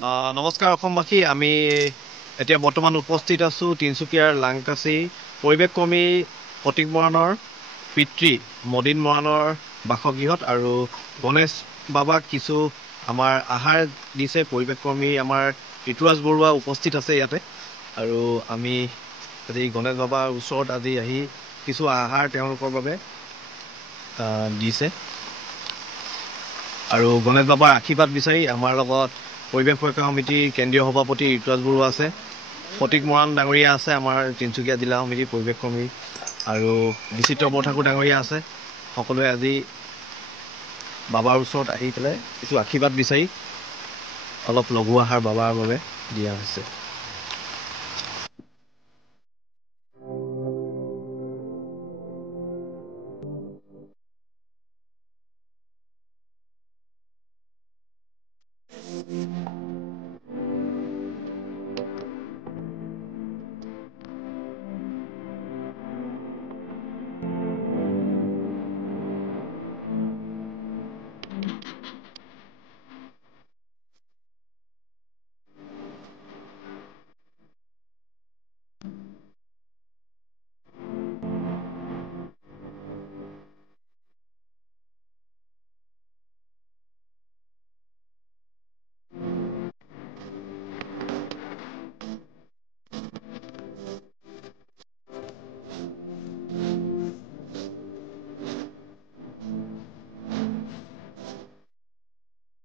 নমস্কাৰ অসমবাসী। আমি এতিয়া বৰ্তমান উপস্থিত আছোঁ তিনিচুকীয়াৰ লাংকাচি পৰিৱেশ কৰ্মী ফটিক মৰাণৰ পিতৃ মদিন মৰাণৰ বাসগৃহত আৰু গণেশ বাবাক কিছু আমাৰ আহাৰ দিছে। পৰিৱেশ কৰ্মী আমাৰ ঋতুৰাজ বৰুৱা উপস্থিত আছে ইয়াতে, আৰু আমি আজি গণেশ বাবাৰ ওচৰত আজি আহি কিছু আহাৰ তেওঁলোকৰ বাবে দিছে, আৰু গণেশ বাবাৰ আশীৰ্বাদ বিচাৰি আমাৰ লগত পৰিৱেশ সুৰক্ষা সমিতিৰ কেন্দ্ৰীয় সভাপতি ঋতুৰাজ বৰুৱা আছে, ফটিক মৰাণ ডাঙৰীয়া আছে, আমাৰ তিনিচুকীয়া জিলা সমিতিৰ পৰিৱেশ কৰ্মী, আৰু বিচিত্ৰ বৰঠাকুৰ ডাঙৰীয়া আছে। সকলোৱে আজি বাবাৰ ওচৰত আহি পেলাই কিছু আশীৰ্বাদ বিচাৰি অলপ লঘু আহাৰ বাবাৰ বাবে দিয়া হৈছে।